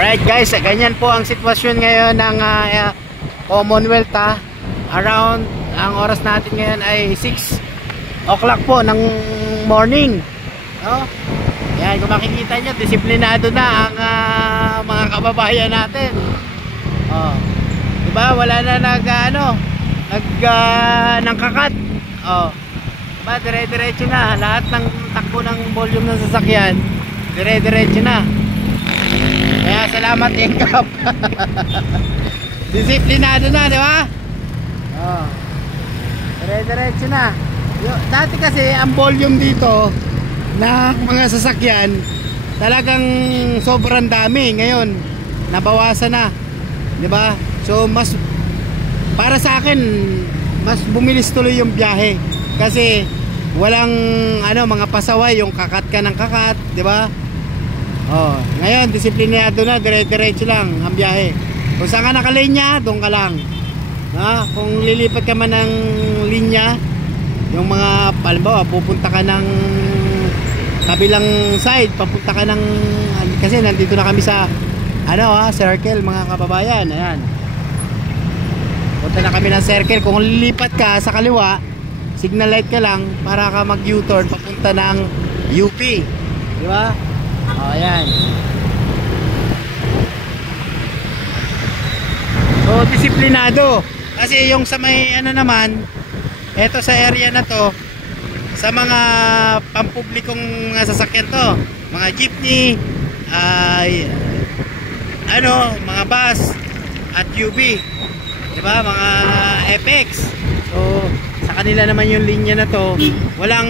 Alright guys, ganyan po ang sitwasyon ngayon ng Commonwealth Around, ang oras natin ngayon ay 6 o'clock po ng morning, no? Yan, kung makikita nyo, disiplinado na ang mga kababayan natin. Diba, wala na nangkakat. Diba, dire-diretso na. Lahat ng takbo ng volume ng sasakyan, dire-diretso na. Kaya salamat Engkap. Disiplinado na, di ba? Dire-diretso na. Dati kasi ang volume dito ng mga sasakyan talagang sobrang dami. Ngayon nabawasan na, di ba? So mas, para sa akin, mas bumilis tuloy yung biyahe kasi walang mga pasaway, yung kakat ka ng kakat, di ba? Ngayon disiplinado na, dire-diretso lang ang biyahe. Kung saan ka nakalinya, doon ka lang. Kung lilipat ka man ng linya, yung mga, halimbawa, pupunta ka ng kabilang side, papunta ka ng, kasi nandito na kami sa circle, mga kababayan. Ayan, punta na kami ng circle. Kung lilipat ka sa kaliwa, signal light ka lang para ka mag U-turn papunta ng UP, di ba? Ayan. So disiplinado kasi yung sa may naman, eto sa area na to, sa mga pampublikong mga sasakyan to, mga jeepney, mga bus at UV, diba, mga FX. So sa kanila naman yung linya na to, walang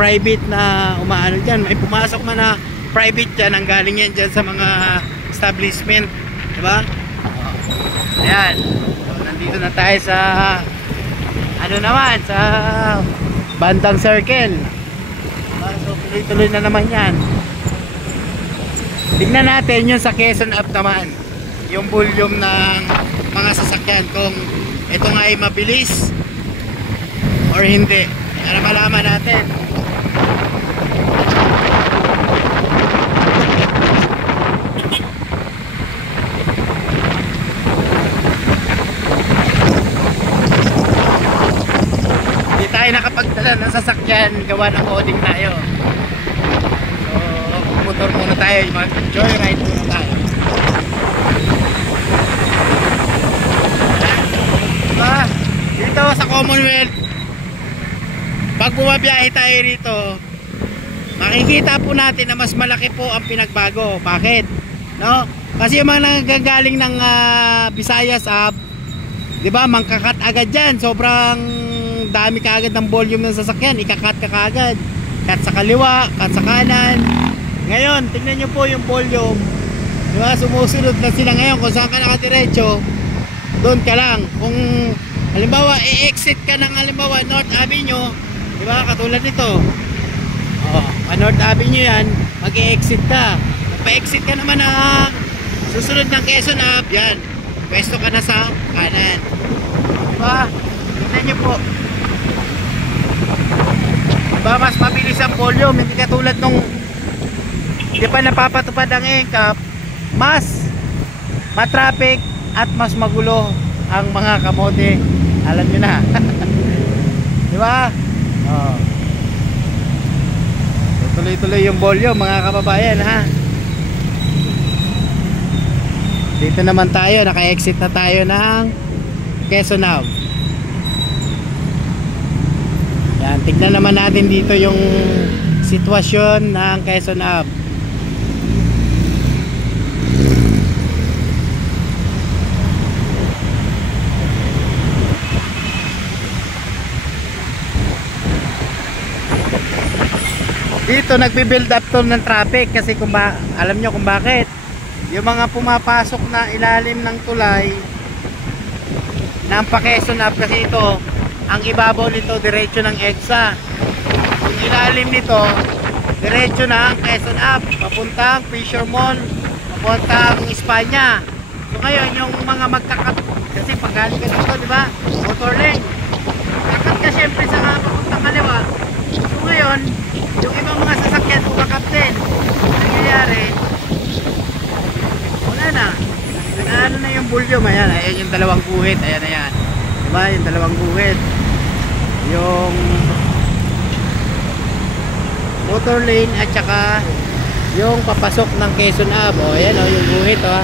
private na umaano dyan. May pumasok man na private dyan, ang galing yan dyan sa mga establishment, diba? Ayan, so, nandito na tayo sa sa bandang circle. So tuloy-tuloy na naman yan. Tignan natin yung sa Quezon Ave naman, yung volume ng mga sasakyan, kung ito nga ay mabilis or hindi, para malaman natin. Tayo nakapagdala ng sasakyan, gawa ng coding tayo. So motor muna tayo, mag-joyride muna tayo. Diba? Dito sa Commonwealth, pag bumabiyahe tayo rito, makikita po natin na mas malaki po ang pinagbago. Bakit? No? Kasi yung mga nagagaling ng Visayas Ave, diba, mangkakat agad dyan. Sobrang dami kaagad ng volume ng sasakyan, ikakat ka kaagad, kat sa kaliwa, kat sa kanan. Ngayon tingnan nyo po yung volume, diba, sumusunod na sila ngayon. Kung saan ka nakadiretso, doon ka lang. Kung halimbawa i-exit ka ng halimbawa North Avenue, diba, katulad nito, North Avenue yan, mag-i-exit ka, pa-exit ka naman na susunod ng Quezon Ave, yan, pwesto ka na sa kanan, diba? Tingnan nyo po, diba, mas mabilis ang volume, hindi katulad nung di pa napapatupad ang Engkap, mas matraffic at mas magulo ang mga kamote, alam nyo na. Diba? Tuloy-tuloy yung volume, mga kababayan, ha. Dito naman tayo, naka-exit na tayo ng Quezon Ave. Yan, tignan naman natin dito yung sitwasyon ng Quezon Ave. Dito nagbi-build up to ng traffic kasi alam nyo kung bakit. Yung mga pumapasok na ilalim ng tulay ng Quezon Ave, kasi ito ang ibabaw nito diretso ng EDSA. Yung ilalim nito diretso ng Quezon Ave, papuntang Fishermont, papuntang Espanya. So ngayon yung mga magkakat, kasi pagaling ka dito, di ba, motor lane, kakat ka syempre sa papuntang kaliwa. So ngayon yung ibang mga sasakyan kumakap din. Nangyayari, volume. Ayan, ayan yung dalawang guhit. Ayan, ayan. Diba? Yung dalawang guhit. Yung motor lane at saka yung papasok ng Quezon Ave. O, ayan o, yung guhit o.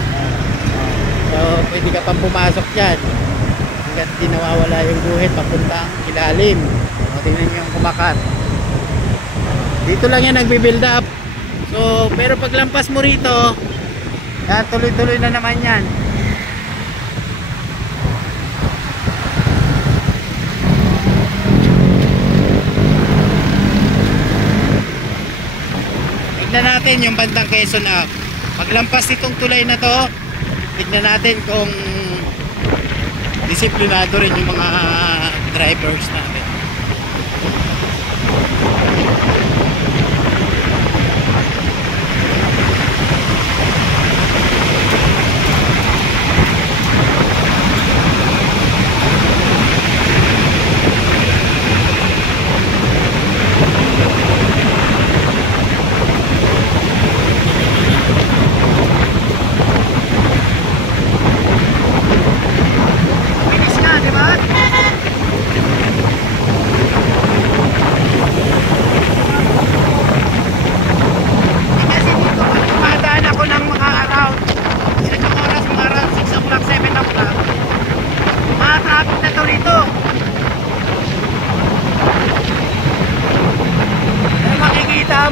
So, pwede ka pang pumasok dyan. Hanggat di nawawala yung guhit papuntang ilalim. O, tingnan nyo yung kumakat. Dito lang yan nagbi-build up. So, pero paglampas mo rito, yan, tuloy-tuloy na naman yan. Tignan natin yung bandang Quezon Ave. Paglampas nitong tulay na to, tignan natin kung disiplinado rin yung mga drivers natin.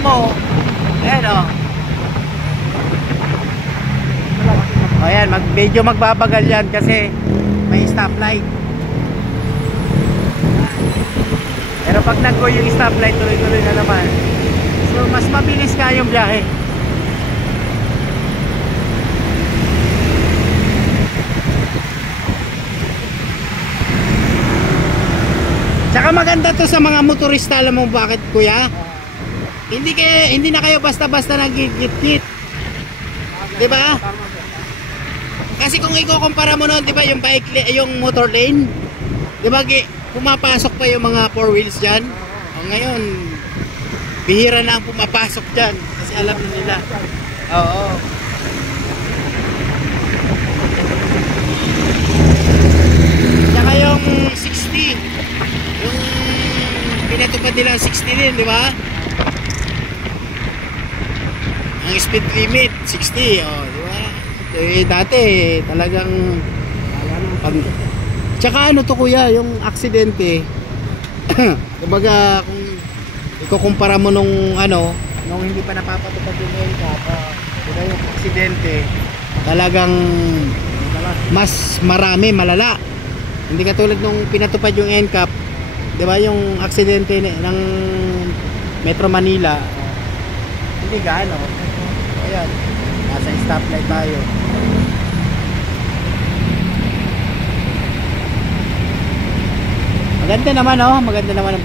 Mo ayan o. Ayan, medyo magbabagal yan kasi may stoplight. Pero pag nag-go yung stoplight, tuloy-tuloy na naman. So mas mabilis ka yung biyahe. Tsaka maganda to sa mga motorista. Alam mo bakit, kuya? Hindi na kayo basta-basta nagigit-git. 'Di ba? Kasi kung ikukumpara mo noon, 'di ba, yung bike yung motor lane, 'di ba, pumapasok pa yung mga four wheels diyan. O ngayon, bihira na ang pumapasok diyan kasi alam na nila. Oo. Saka yung 60, yung pinatupad nila 60 din, 'di ba? Ang speed limit 60, oh, di ba? Dati talagang tsaka ano to, kuya, yung aksidente. Kumbaga kung ikukumpara mo nung nung hindi pa napapatupad yung NCAP, di ba, yung aksidente talagang mas marami, malala. Hindi katulad nung pinatupad yung NCAP, di ba, yung aksidente ng Metro Manila, hindi gaano. Ayan, nasa stoplight tayo. Maganda naman, oh, maganda naman ang